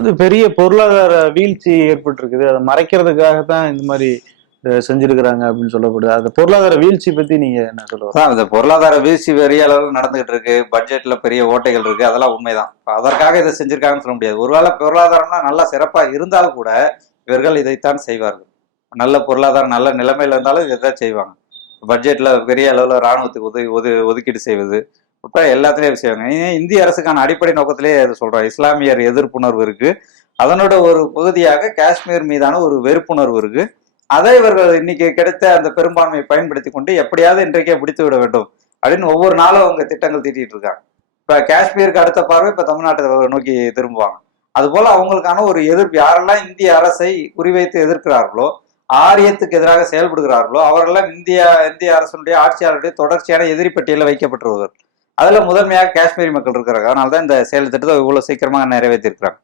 வந்து பெரிய பொருளாதார வீழ்ச்சி ஏற்பட்டு இருக்குது அதை மறைக்கிறதுக்காக தான் இந்த மாதிரி செஞ்சிருக்கிறாங்க அப்படின்னு சொல்லப்படுது. அந்த பொருளாதார வீழ்ச்சி பத்தி நீங்க என்ன சொல்லுவாங்க? அந்த இந்த பொருளாதார வீழ்ச்சி பெரிய அளவில் நடந்துகிட்டு இருக்கு. பட்ஜெட்ல பெரிய ஓட்டைகள் இருக்கு. அதெல்லாம் உண்மைதான். அதற்காக இதை செஞ்சிருக்காங்கன்னு சொல்ல முடியாது. ஒருவேளை பொருளாதாரம்னா நல்லா சிறப்பா இருந்தாலும் கூட இவர்கள் இதைத்தான் செய்வார்கள். நல்ல பொருளாதாரம் நல்ல நிலைமையில இருந்தாலும் இதைத்தான் செய்வாங்க. பட்ஜெட்ல பெரிய அளவில் ராணுவத்துக்கு உதவி ஒது ஒதுக்கீடு செய்வது இப்போ எல்லாத்துலேயும் செய்வாங்க. ஏன் இந்திய அரசுக்கான அடிப்படை நோக்கத்திலே அது சொல்கிறோம் இஸ்லாமியர் எதிர்ப்புணர்வு இருக்கு. அதனோட ஒரு பகுதியாக காஷ்மீர் மீதான ஒரு வெறுப்புணர்வு இருக்கு. அதை இவர்கள் இன்னைக்கு கிடைத்த அந்த பெரும்பான்மையை பயன்படுத்தி கொண்டு எப்படியாவது இன்றைக்கே பிடித்து விட வேண்டும் அப்படின்னு ஒவ்வொரு நாளும் அவங்க திட்டங்கள் தீட்டிட்டு இருக்காங்க. இப்போ காஷ்மீருக்கு அடுத்த பார்வை இப்போ தமிழ்நாட்டை நோக்கி திரும்புவாங்க. அதுபோல் அவங்களுக்கான ஒரு எதிர்ப்பு யாரெல்லாம் இந்திய அரசை குறிவைத்து எதிர்க்கிறார்களோ ஆரியத்துக்கு எதிராக செயல்படுகிறார்களோ அவரெல்லாம் இந்தியா இந்திய அரசனுடைய ஆட்சியாளருடைய தொடர்ச்சியான எதிரி பட்டியலில் வைக்கப்பட்டுருவார்கள் அதுல முதன்மையாக காஷ்மீரி மக்கள் இருக்கிறாங்க. அதனால தான் இந்த செயல் திட்டத்தை இவ்வளவு சீக்கிரமாக நிறைவேற்றிருக்கிறாங்க.